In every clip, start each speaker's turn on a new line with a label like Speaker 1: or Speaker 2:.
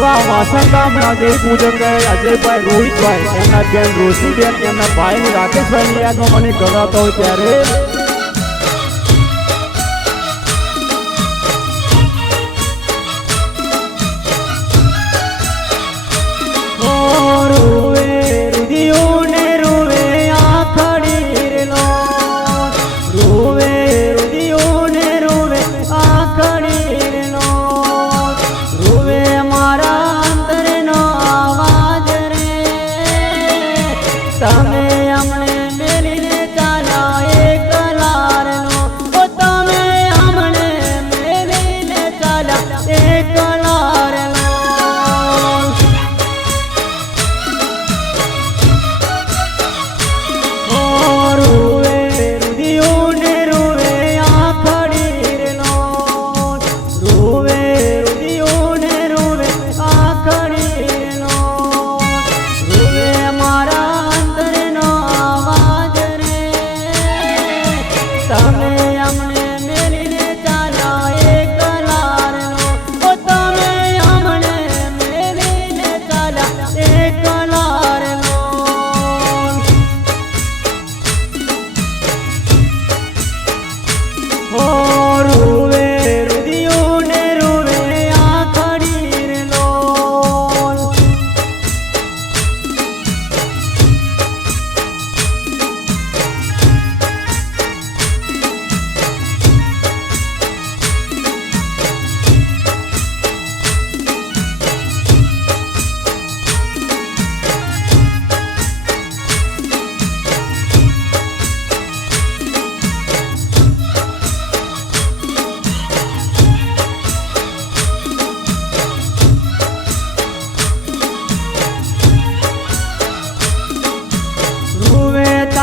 Speaker 1: એવા વાસણ ગામના જે પૂજક અજયભાઈ રોહિતભાઈ. એમના બેન રોશીબેન એમના ભાઈ રાકેશભાઈ યાદમાં મને ગણાતો હોય ત્યારે તમે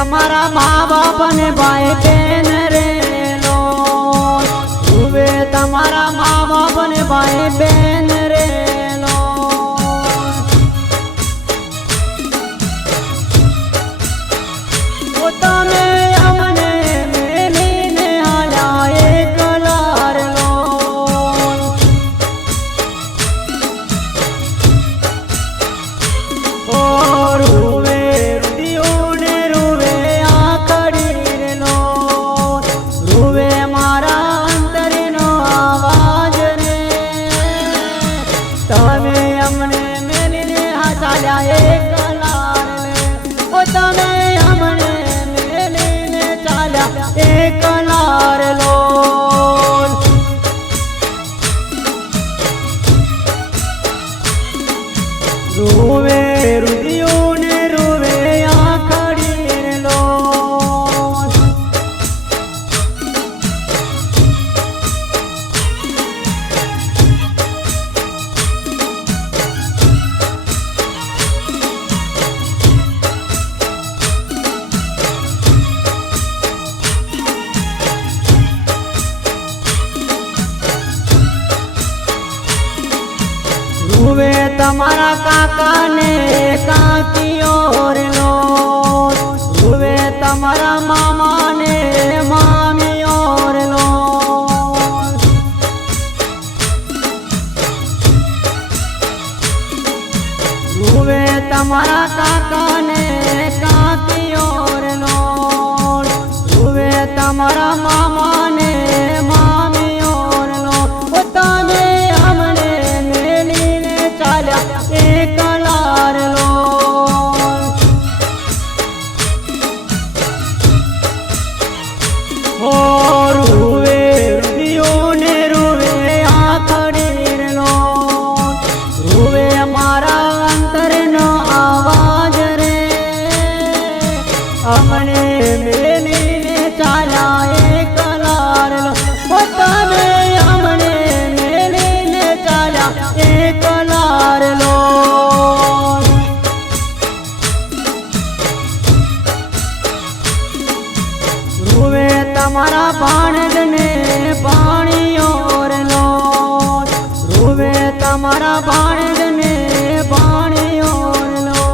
Speaker 1: તમારા મા બાપ ને ભાઈ બેન રે લો તમારા મા બાપ ને ભાઈ બેન તમારા કાકાને કાકીઓ રેલો રૂવે તમારા મામાને મામીઓ રેલો રૂવે તમારા કાકાને કાકીઓ રેલો રૂવે તમારા મામાને 哦。તમારા ભાણજને પાણી ઓર લો રૂવે તમારા ભાણજને પાણી ઓર લો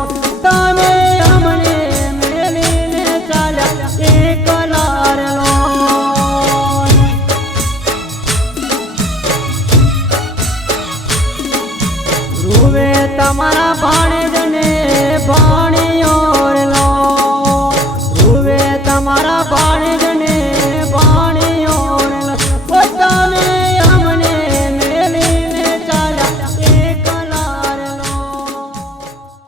Speaker 1: તમે અમને મેલીને ચાલ્યા એક લાર લો રૂવે તમારા ભાણજને પાણી ઓર લો રૂવે તમારા ભાણજને